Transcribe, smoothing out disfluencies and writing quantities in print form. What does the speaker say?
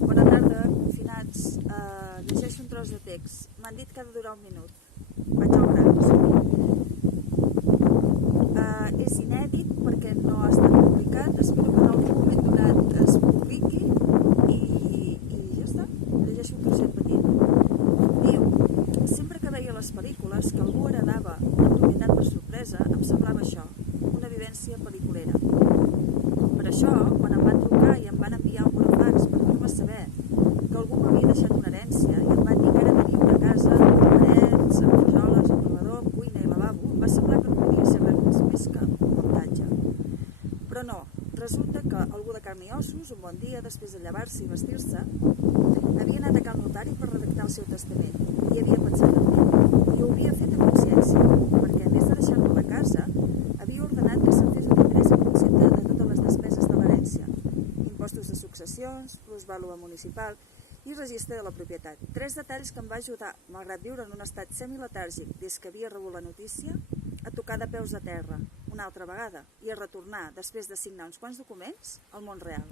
Bona tarda, confinats. Llegeixo un tros de text. M'han dit que ha de durar un minut. Vaig al gran. És inèdit perquè no ha estat publicat. Espero que en algun moment donat es publiqui i ja està. Llegeixo un trosset petit. Diu: sempre que veia les pel·lícules que algú heredava una propietat per sorpresa, em semblava això, una vivència pel·liculera. Per això, quan em van trucar i em van enviar un burofax per fer-me saber que algú m'havia deixat una herència i em van dir que ara tenia una casa amb parets, amb rajoles, amb rebedor, cuina i lavabo, va semblar que no podia ser res més que un muntatge. Però no, resulta que algú de carn i ossos, un bon dia, després de llevar-se i vestir-se, havia anat a cal notari per redactar el seu testament i havia pensat en mi. I ho havia fet a consciència, perquè a més de deixar-me la casa, havia ordenat que se'n fes un ingrés en concepte de totes les despeses de l'herència, impostos de successions, plusvàlua municipal i registre de la propietat. 3 detalls que em va ajudar, malgrat viure en un estat semiletàrgic des que havia rebut la notícia, a tocar de peus a terra una altra vegada i a retornar, després de signar uns quants documents, al món real.